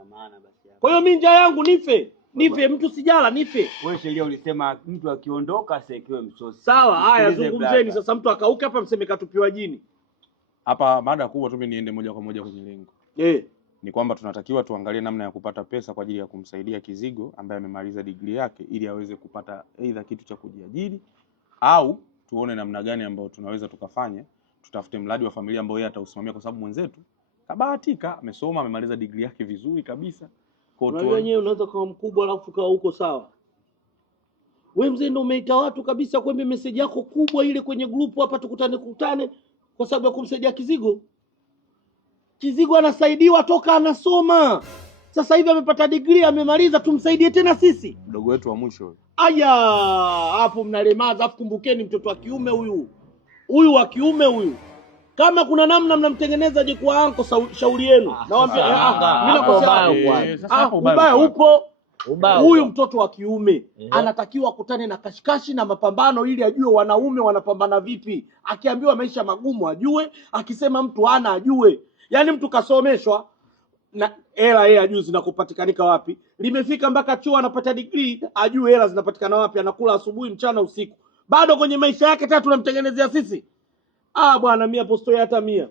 za maana basi. Kwa hiyo mimi njaa yangu nife mtu sijala nife. Wewe sheria ulisema mtu akiondoka asekewe msosi. Sawa, haya zungumzeni sasa, mtu akauke hapa mseme katupiwa jini. Hapa mada kubwa tu mimi niende moja kwa moja kwenye lengo. Ni kwamba tunatakiwa tuangalie namna ya kupata pesa kwa ajili ya kumsaidia Kizigo ambaye amemaliza degree yake ili aweze kupata aidha kitu cha kujiajiri au tuone namna gani ambayo tunaweza tukafanya, tutafute mradi wa familia ambao yeye atausimamia kwa sababu mwenzetu kabahatika amesoma amemaliza degree yake vizuri kabisa. Kwa hiyo wenyewe unaweza kuwa mkubwa alafu kawa huko sawa. Wewe mzee ndio umeita watu kabisa kwamba message yako kubwa ile kwenye group hapa tukutane kwa sababu ya kumsaidia Kizigo. Kizigo anasaidiwa toka anasoma. Sasa hivi amepata degree amemaliza, tumsaidie tena sisi. Mdogo wetu wa mwisho. Aya, hapo mnalemaza. Afu kumbukeni mtoto wa kiume huyu. Huyu wa kiume huyu. Kama kuna namna mnamtengeneza je kwa anko shauri yenu. Nawaambia mimi nakosea. Ubaya upo. Huyu mtoto wa kiume anatakiwa akutane na kashikashi na mapambano ili ajue wanaume wanapambana vipi. Akiambiwa maisha magumu ajue, akisema mtu hana ajue. Yaani mtu kasomeshwa na hela yeye ajue zinakupatikanika wapi. Limefika mpaka chuo anapata degree ajue hela zinapatikana wapi, anakula asubuhi, mchana, usiku. Bado kwenye maisha yake tatu tunamtengenezea sisi. Bwana mimi apostoi hata 100.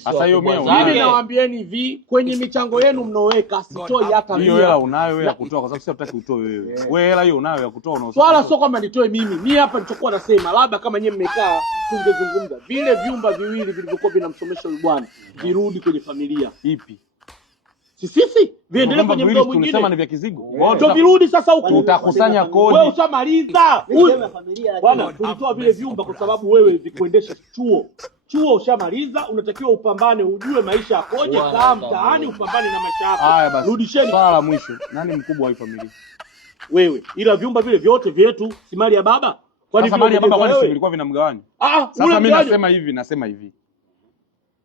Sasa hiyo mimi nawaambieni hivi, kwenye michango yenu mnaoweka sitoi hata 100. Hiyo hela unayo wewe ya kutoa kwa sababu sisi hatutaki utoe wewe. Wewe hela hiyo unayo ya kutoa unaosema. Swala sio kwamba nitoe mimi. Mimi hapa nilichokuwa nasema labda kama nyewe mmekaa tungezungumza. Vile vyumba viwili vilivyokuwa vinamsomesha yule bwana virudi kwenye familia. Ipi? Sisi viendelee kwenye mdomo mwingine. Tunasema ni vya Kizigo. Ndio virudi sasa huko. Utakusanya kodi. Wewe ushamaliza. Bwana tulitoa vile vyumba kwa sababu wewe vikuendesha chuo. Chuo ushamaliza, unatakiwa upambane ujue maisha yakoje, kaa mtaani upambane na maisha yako. Haya basi. Rudisheni. Swala la mwisho. Nani mkubwa wa hii familia? Wewe. Ila vyumba vile vyote vyetu si mali ya baba. Kwani mali ya baba kwani vilikuwa vinamgawanya? Sasa mimi nasema hivi.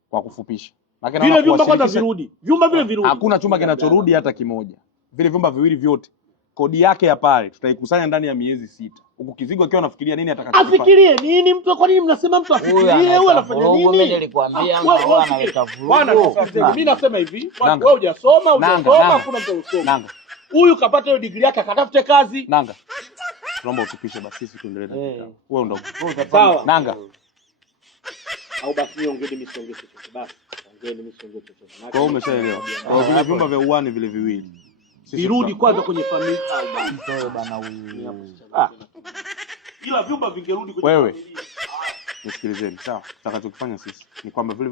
Kwa kufupisha. Vile vyumba kwanza virudi. Vyumba vile virudi. Hakuna chumba kinachorudi hata kimoja. Vile vyumba viwili vyote. Kodi yake ya pale tutaikusanya ndani ya miezi 6. Huku Kizigo akiwa anafikiria nini atakachofanya. Afikirie nini mtu? Kwa nini mnasema mtu afikirie? Wewe unafanya nini? Mimi nilikwambia mtu analeta vurugu. Bwana mimi nasema hivi, wewe hujasoma, hakuna mtu usoma. Huyu kapata hiyo degree yake akatafute kazi. Nanga. Tunaomba utupishe basi sisi tuendelee na kikao. Wewe ndio. Sawa. Nanga. Au basi niongee mimi siongee chochote basi. Ongea mimi siongee chochote. Kwa hiyo umeshaelewa. Kwa vile vyumba vya uani vile viwili. Virudi kwanza kwenye familia. Mtoe bana huyu. Ila vyumba vingerudi kwenye familia. Wewe. Nisikilizeni, sawa? Tutakachokifanya sisi ni kwamba vile